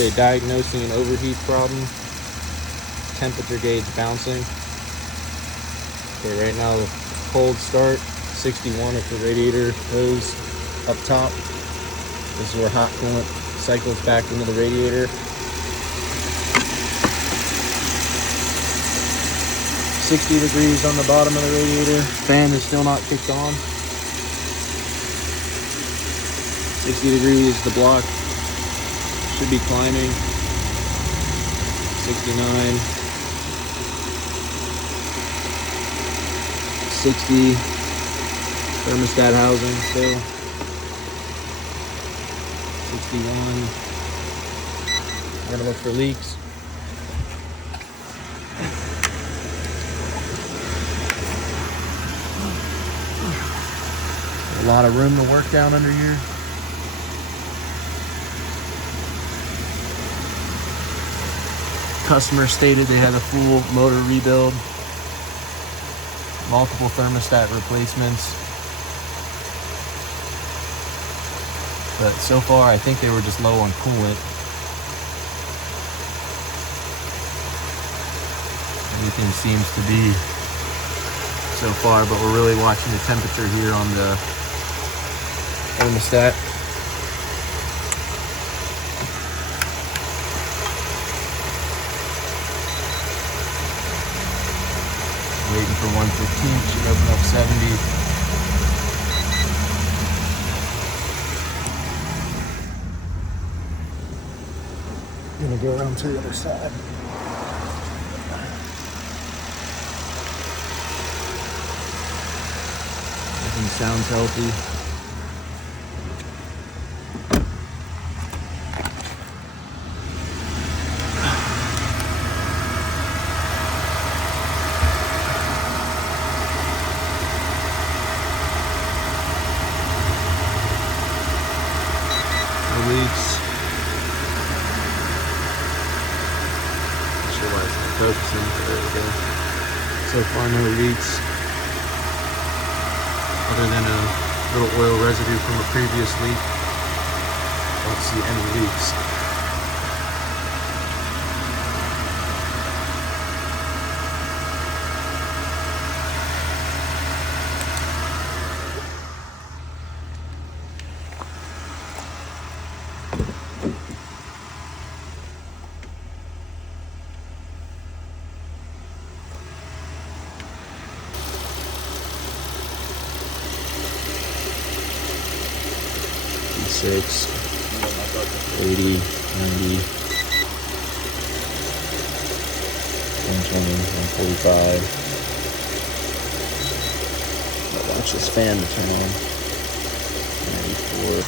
say diagnosing an overheat problem. Temperature gauge bouncing. Okay, right now cold start, 61 at the radiator hose up top. This is where hot coolant cycles back into the radiator. 60 degrees on the bottom of the radiator. Fan is still not kicked on. 60 degrees, the block should be climbing. 69. 60. Thermostat housing still. 61. We're gonna look for leaks. A lot of room to work down under here. Customer stated they had a full motor rebuild, multiple thermostat replacements. But so far, I think they were just low on coolant. Everything seems to be so far, but we're really watching the temperature here on the thermostat. Waiting for 115, should open up 70. Gonna go around to the other side. Everything sounds healthy. Leaks. Not sure why it's not focusing. There we go. So far, no leaks. Other than a little oil residue from a previous leak. Don't see any leaks. $6, 80, 90, 120, 145. Watch this fan to turn on. 94.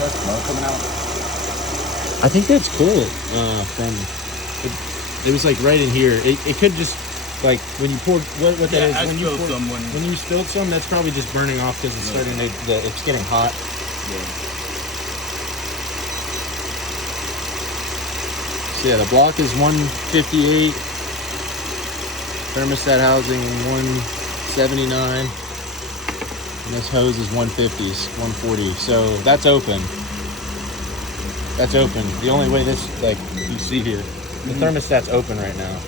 That's smoke coming out. I think that's cool. From it was like right in here. It could just. Like when you poured what that is when you poured, when you spilled some, that's probably just burning off because it's starting to it's getting hot. Yeah. So yeah, the block is 158. Thermostat housing 179. And this hose is 150s, 140. So that's open. That's open. The only way this, like you see here, the thermostat's open right now.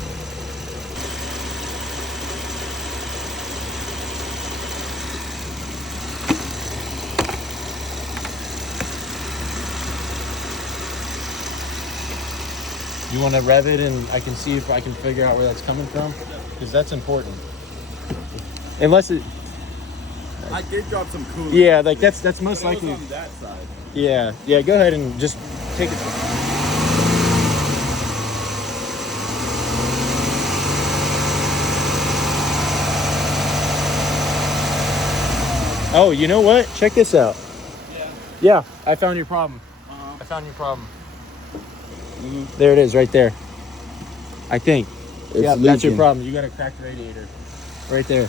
You want to rev it and I can see if I can figure out where that's coming from? Because that's important. Unless it... I did drop some coolant. Yeah, like that's most likely... on that side. Yeah, go ahead and just take it. Oh, you know what? Check this out. Yeah, I found your problem. I found your problem. There it is, right there. I think. That's your problem. You got a cracked radiator, right there.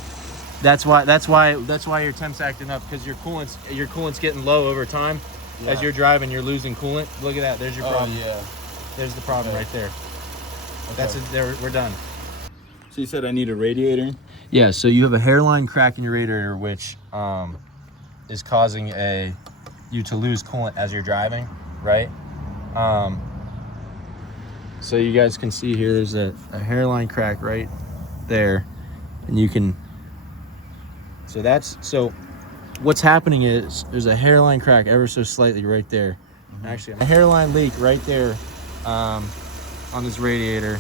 That's why your temp's acting up, because your coolant's getting low over time. Yeah. As you're driving, you're losing coolant. Look at that. There's your problem. Yeah. There's the problem right there. Okay. That's it. There, we're done. So you said I need a radiator? Yeah, so you have a hairline crack in your radiator, which is causing you to lose coolant as you're driving, right? So you guys can see here, there's a hairline crack right there, and you can. So what's happening is there's a hairline crack ever so slightly right there. Actually, a hairline leak right there on this radiator.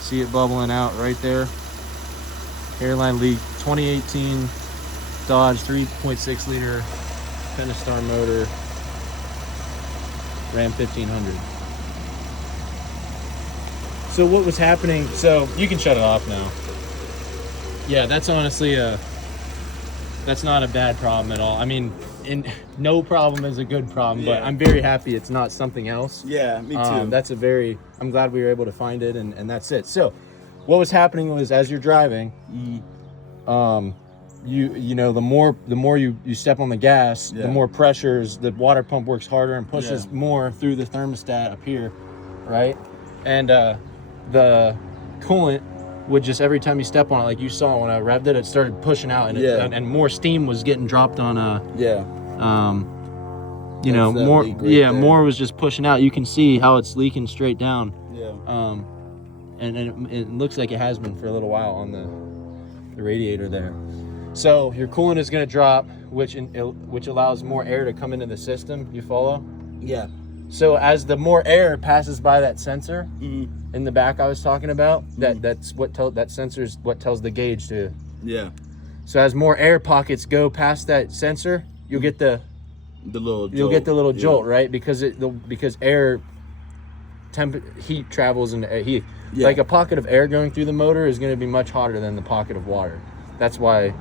See it bubbling out right there. Hairline leak, 2018 Dodge 3.6 liter Pentastar motor, Ram 1500. So what was happening? So you can shut it off now. Yeah, that's honestly that's not a bad problem at all. I mean, no problem is a good problem, but I'm very happy it's not something else. Yeah, me too. I'm glad we were able to find it, and that's it. So what was happening was, as you're driving, you know, the more you step on the gas, the more pressures, the water pump works harder and pushes more through the thermostat up here, right? And the coolant would just, every time you step on it, like you saw when I revved it, it started pushing out, and and more steam was getting dropped on you know, more more was just pushing out. You can see how it's leaking straight down. And it looks like it has been for a little while on the radiator there. So your coolant is going to drop, which allows more air to come into the system. You follow? Yeah. So as the more air passes by that sensor in the back I was talking about, that sensor is what tells the gauge to. Yeah. So as more air pockets go past that sensor, you'll get the little jolt. You'll get the little jolt, right? Because air heat travels in heat. Like a pocket of air going through the motor is going to be much hotter than the pocket of water. That's why.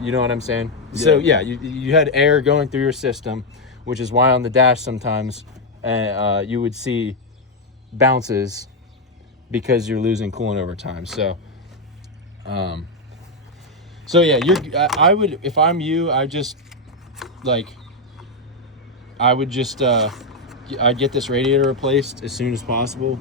You know what I'm saying? Yeah. So yeah, you had air going through your system, which is why on the dash sometimes you would see bounces because you're losing coolant over time. So yeah, I would, if I'm you, I'd get this radiator replaced as soon as possible.